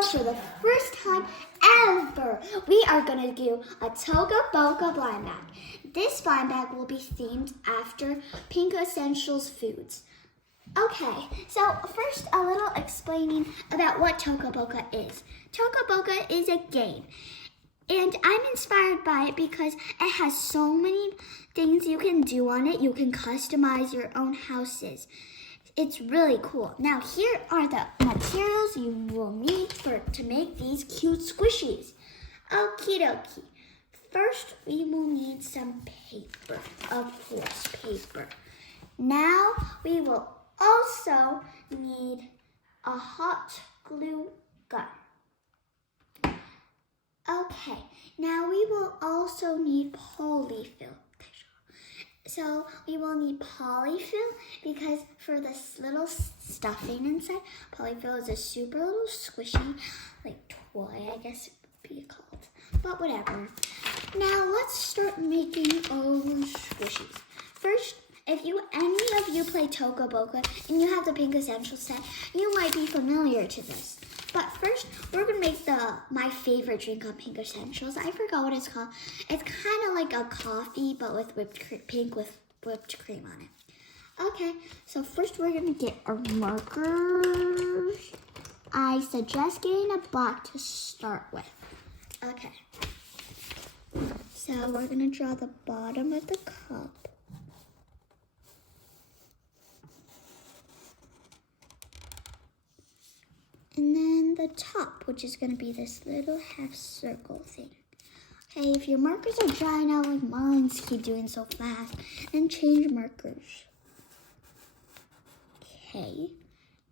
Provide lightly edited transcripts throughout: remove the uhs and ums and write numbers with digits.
now, for the first time ever, we are going to do a Toca Boca blind bag. This blind bag will be themed after Pink Essentials foods. Okay, so first a little explaining about what Toca Boca is. Toca Boca is a game, and I'm inspired by it because it has so many things you can do on it. You can customize your own houses. It's really cool. Now here are the materials you will need to make these cute squishies. Okie dokie. First, we will need some paper, of course, paper. Now, we will also need a hot glue gun. Okay, now we will also need polyfill. So we will need polyfill because for this little stuffing inside, polyfill is a super little squishy, like toy, I guess it would be called, but whatever. Now let's start making our squishies. First, if any of you play Toca Boca and you have the Pink Essentials set, you might be familiar to this. But first, we're gonna make my favorite drink on Pink Essentials. I forgot what it's called. It's kind of like a coffee, but with pink with whipped cream on it. Okay, so first we're gonna get our markers. I suggest getting a block to start with. Okay, so we're gonna draw the bottom of the cup. And then the top, which is going to be this little half circle thing. Okay, if your markers are drying out like mine's keep doing so fast, then change markers. Okay,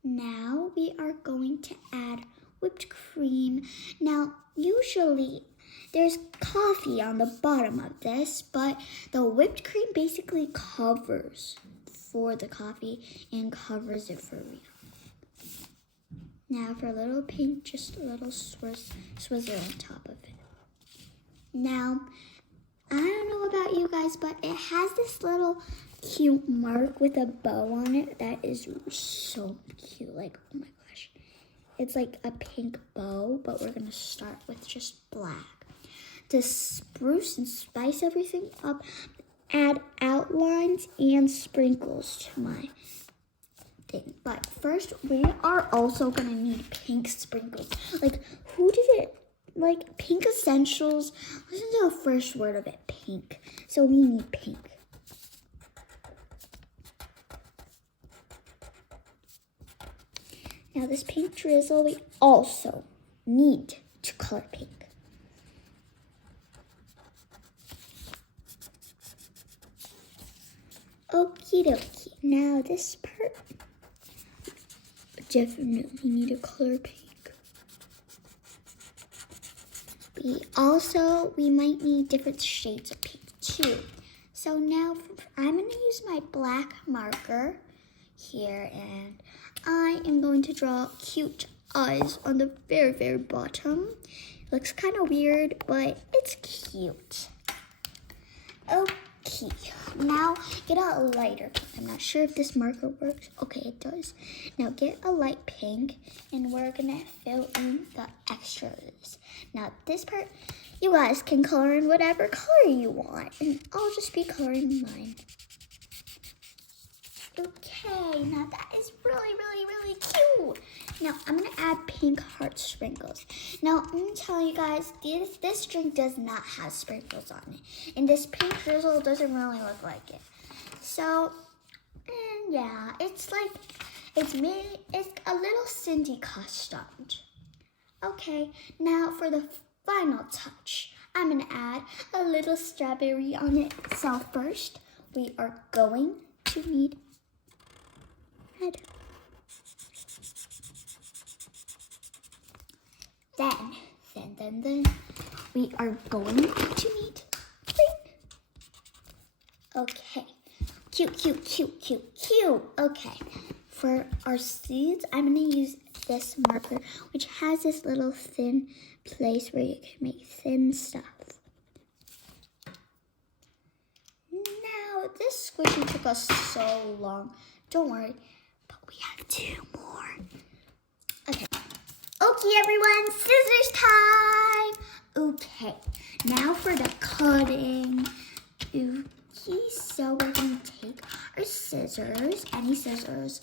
now we are going to add whipped cream. Now, usually there's coffee on the bottom of this, but the whipped cream basically covers for the coffee and covers it for real. Now for a little pink, just a little swizzle on top of it. Now, I don't know about you guys, but it has this little cute mark with a bow on it that is so cute. Like, oh my gosh. It's like a pink bow, but we're going to start with just black. To spruce and spice everything up, add outlines and sprinkles to my thing. But first, we are also gonna need pink sprinkles. Like, who did it? Like, Pink Essentials. Listen to the first word of it, pink. So we need pink. Now this pink drizzle, we also need to color pink. Okie dokie. Now this part, definitely need a color pink. We might need different shades of pink too. So now I'm going to use my black marker here, and I am going to draw cute eyes on the very, very bottom. It looks kind of weird, but it's cute. Okay, now get a lighter pink. I'm not sure if this marker works. Okay, it does. Now get a light pink, and we're gonna fill in the extras. Now this part, you guys can color in whatever color you want, and I'll just be coloring mine. Okay, now that is really, really, really cute. Now I'm gonna add pink heart sprinkles. Now I'm gonna tell you guys, this drink does not have sprinkles on it, and this pink drizzle doesn't really look like it. So, yeah, it's a little Cindy custard. Okay, now for the final touch, I'm gonna add a little strawberry on it. So first, we are going to need red. Then we are going to need green. Okay, cute. Okay, for our seeds, I'm gonna use this marker, which has this little thin place where you can make thin stuff. Now, this squishy took us so long. Don't worry, but we have 2 more. Okay, everyone, scissors time. Okay, now for the cutting. Okay, so we're going to take our scissors, any scissors,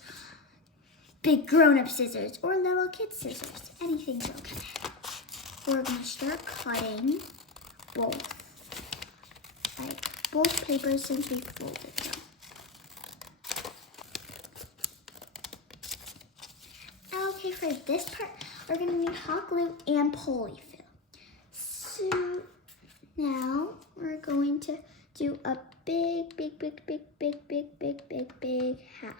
big grown-up scissors or little kid scissors, anything's okay. We're going to start cutting both papers since we folded them. Okay, for this part, we're going to need hot glue and polyfill. So now we're going to do a big half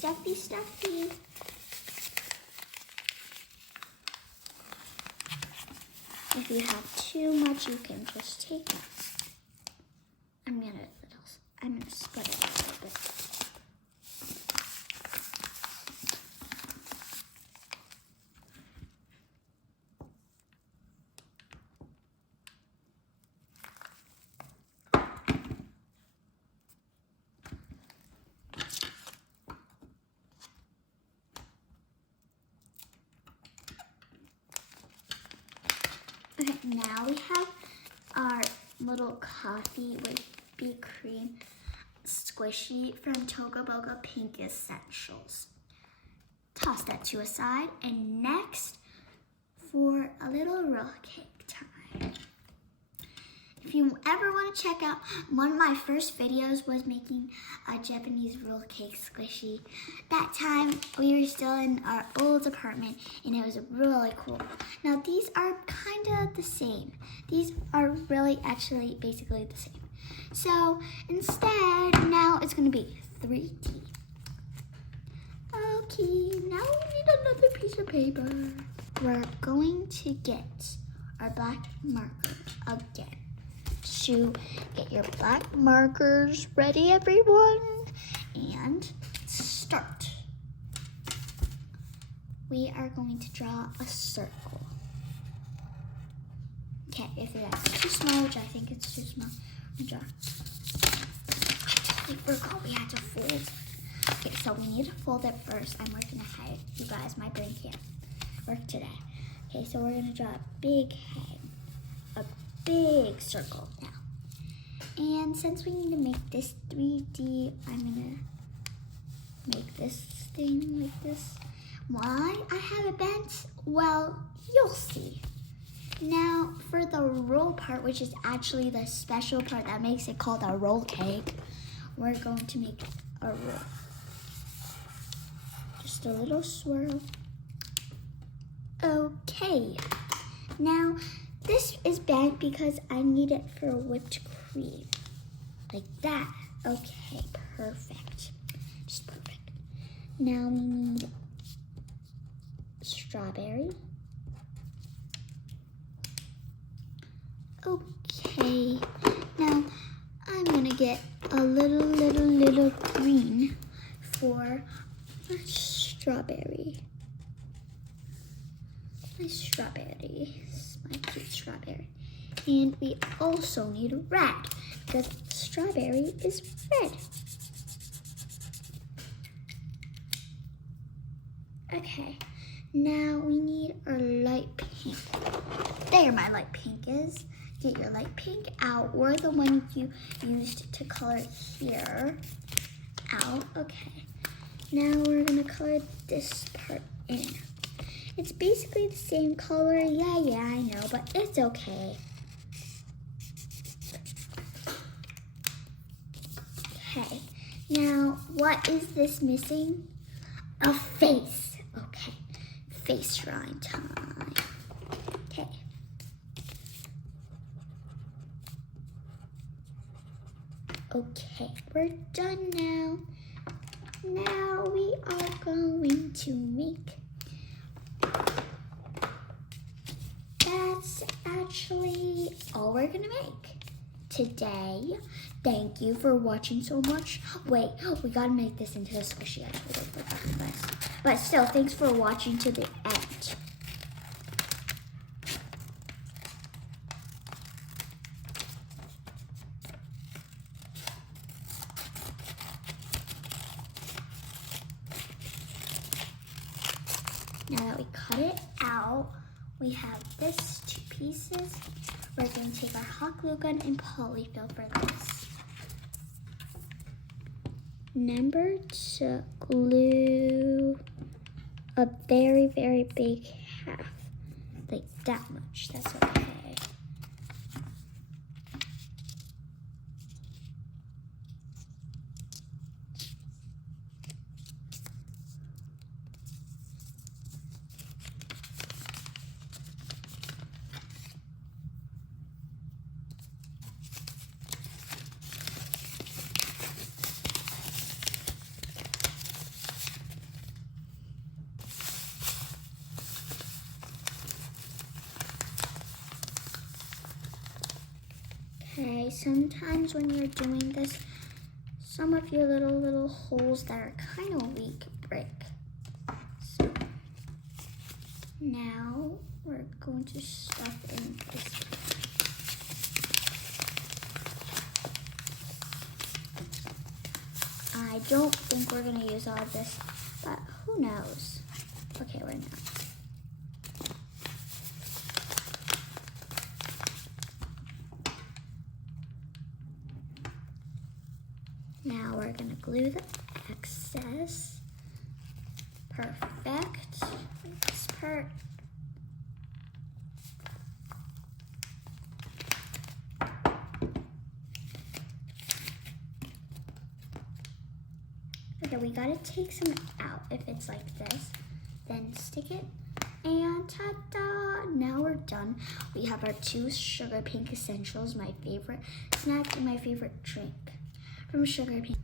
of stuffy. If you have too much, you can just take it. I'm gonna split it a little bit. Okay, now we have our little coffee whippy cream squishy from Toca Boca Pink Essentials. Toss that to a side, and next for a little roll cake time. If you ever want to check out, one of my first videos was making a Japanese roll cake squishy. That time we were still in our old apartment and it was really cool. Now these are kind of the same. These are really actually basically the same. So instead, now it's going to be 3D. Okay, now we need another piece of paper. We're going to get our black marker again. So get your black markers ready, everyone, and start. We are going to draw a circle. Okay, if that's too small, which I think it's too small, we draw. We forgot we had to fold. Okay, so we need to fold it first. I'm working ahead, you guys. My brain can't work today. Okay, so we're gonna draw a big head, a big circle now. And since we need to make this 3D, I'm gonna make this thing like this. Why I have it bent? Well, you'll see. Now for the roll part, which is actually the special part that makes it called a roll cake, we're going to make a roll. Just a little swirl. Okay. Now this is bent because I need it for whipped cream. Like that. Okay, perfect. Just perfect. Now we need strawberry. Okay. Now I'm gonna get a little green for our strawberry. My strawberry. My cute strawberry. And we also need red because strawberry is red. Okay, now we need our light pink. There my light pink is. Get your light pink out, or the one you used to color here out. Okay, now we're gonna color this part in. It's basically the same color. Yeah, I know, but it's okay. Okay, now what is this missing? A face. Okay, face drawing time. Okay. Okay, we're done now. Now we are going to make that that's actually all we're gonna make today. Thank you for watching so much. Wait, we gotta make this into a squishy. I totally forgot this. But still, thanks for watching to the end. Now that we cut it out, we have this 2 pieces. We're going to take our hot glue gun and polyfill for this. Remember to glue a very, very big half, like that much. That's okay. Okay, sometimes when you're doing this, some of your little holes that are kind of weak break. So now we're going to stuff in this. I don't think we're gonna use all of this, but who knows? Okay, we're not. Now we're gonna glue the excess. Perfect. This part. Okay, we gotta take some out. If it's like this, then stick it. And ta-da! Now we're done. We have our 2 sugar pink essentials, my favorite snack and my favorite drink from Sugar Pink.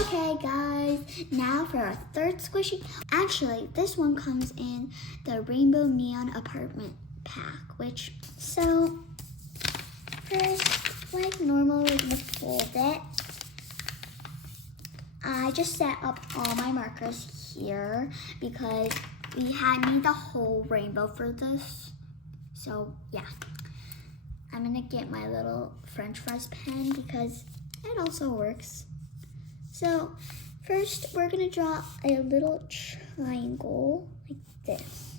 Okay guys, now for our 3rd squishy. Actually, this one comes in the Rainbow Neon Apartment pack, which, so first, like normal, we're gonna fold it. I just set up all my markers here because we need the whole rainbow for this. So yeah, I'm gonna get my little French fries pen because it also works. So first we're gonna draw a little triangle like this.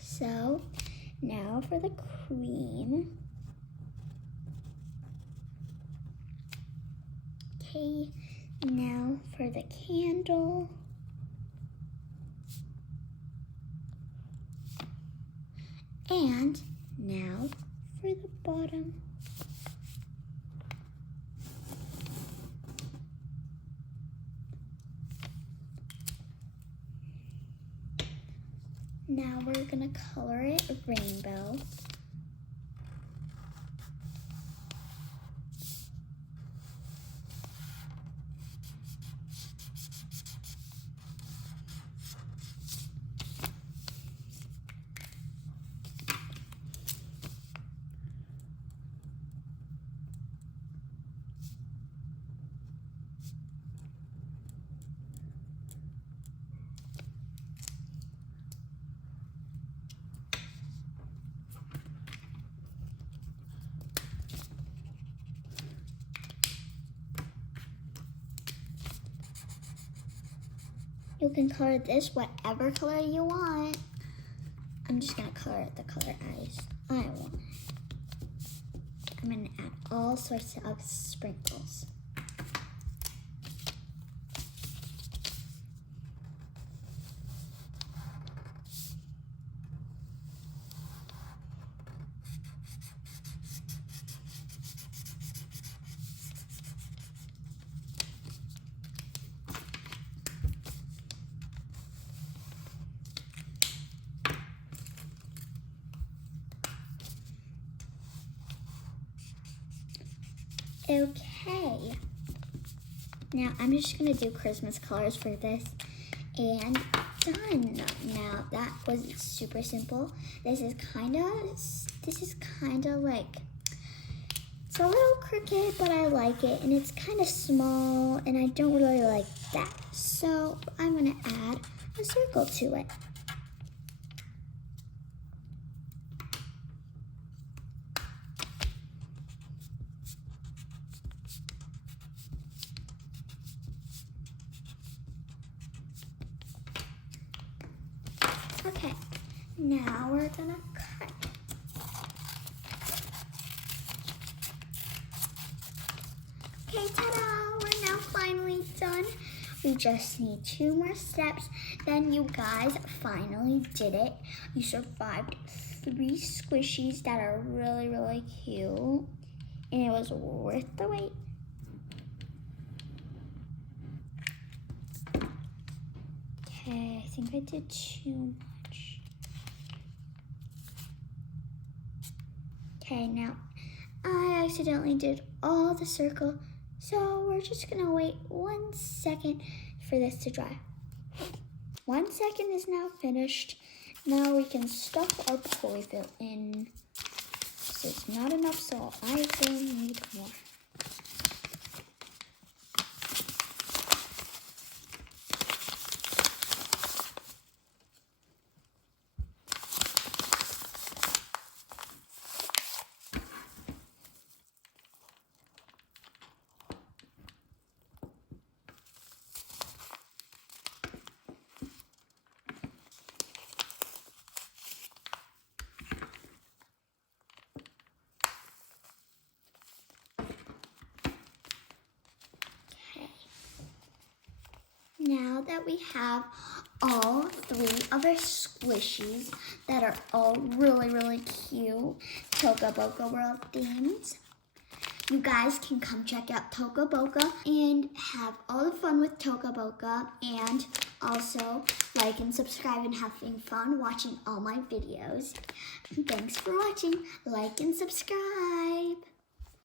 So now for the queen. Okay, now for the candle. And now for the bottom. Now we're gonna color it rainbow. You can color this whatever color you want. I'm just gonna color it the color I want. I'm gonna add all sorts of sprinkles. Okay. Now I'm just gonna do Christmas colors for this, and done. Now that was super simple. This is kind of like, it's a little crooked, but I like it, and it's kind of small, and I don't really like that. So I'm gonna add a circle to it. Okay, now we're gonna cut. Okay, ta-da! We're now finally done. We just need 2 more steps. Then you guys finally did it. You survived 3 squishies that are really, really cute. And it was worth the wait. Okay, I think I did too much. Okay, now I accidentally did all the circle, so we're just gonna wait 1 second for this to dry. 1 second is now finished. Now we can stuff our polyfill in. This is not enough, so I will need more. Now that we have all 3 of our squishies that are all really, really cute Toca Boca World themes, you guys can come check out Toca Boca and have all the fun with Toca Boca, and also like and subscribe and having fun watching all my videos. Thanks for watching. Like and subscribe.